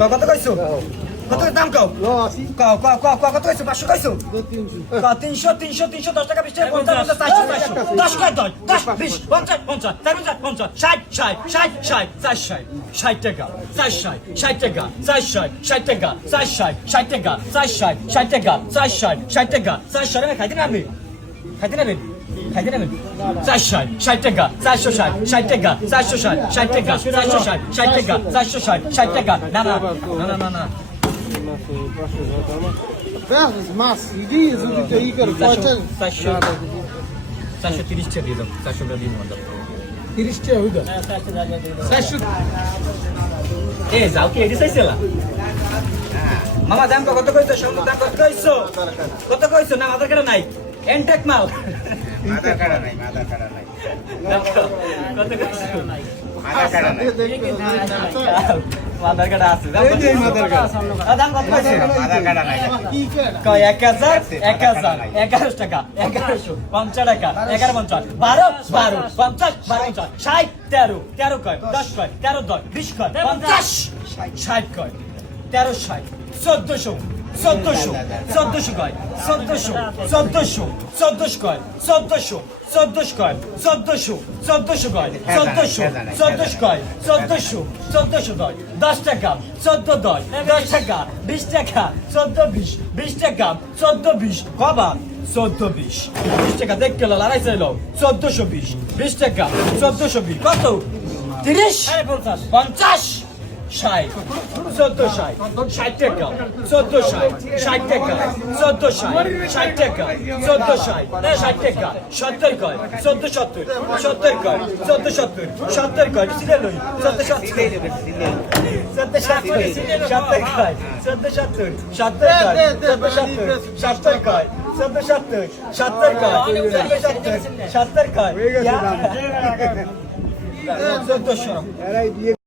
কত কইছো? কত দাম কও? কও কত কইছো? 500 কইছো? 300 10 টাকা 20 টাকা 50 10 কয় 10 20 50 50 50 60 60 টাকা 60 টাকা 60 টাকা 60 টাকা 60 টাকা 60 টাকা 60 টাকা খাইতে না আমি খাইতে নেবেন 460 টাকা 460 টাকা 460 টাকা 460 টাকা 460 টাকা না না না না না Mas, diz o que aí, cara, pode. 430 টাকা দিয়ে দাও 400 টাকা দিন মত 30 টাকা হইলো। 400 এ যাও কি এডি চাইছিলা মামা দাম কত কইছো সুন্দর দাম কত কইছো না আধার কার্ড নাই এনটেক মাল মাদার কাটা নাই কত কইছো মাদার কাটা আধার কার্ড নাই আছে দাম কত কইছো মাদার কাটা নাই কয় 1000 11 টাকা 1150 টাকা 1150 12 50 12 60 13 কয় 10 কয় 13 10 20 কয় 50 60 কয় 13 60 1400 কয় 1400 কয় 1400 কয় 1400 কয় 10 টাকা 14 10 টাকা 20 টাকা 14 20 টাকা 14 কবা 14 টাকা দেখ গেল লড়াই চাইল 1420 20 টাকা 1420 কত 30 50 60 60 টাকা 60 টাকা 60 টাকা 60 টাকা 70 কয় 70 কয় 70 কয় সিলে লই 70 কয় 70 কয় 70 কয় 1400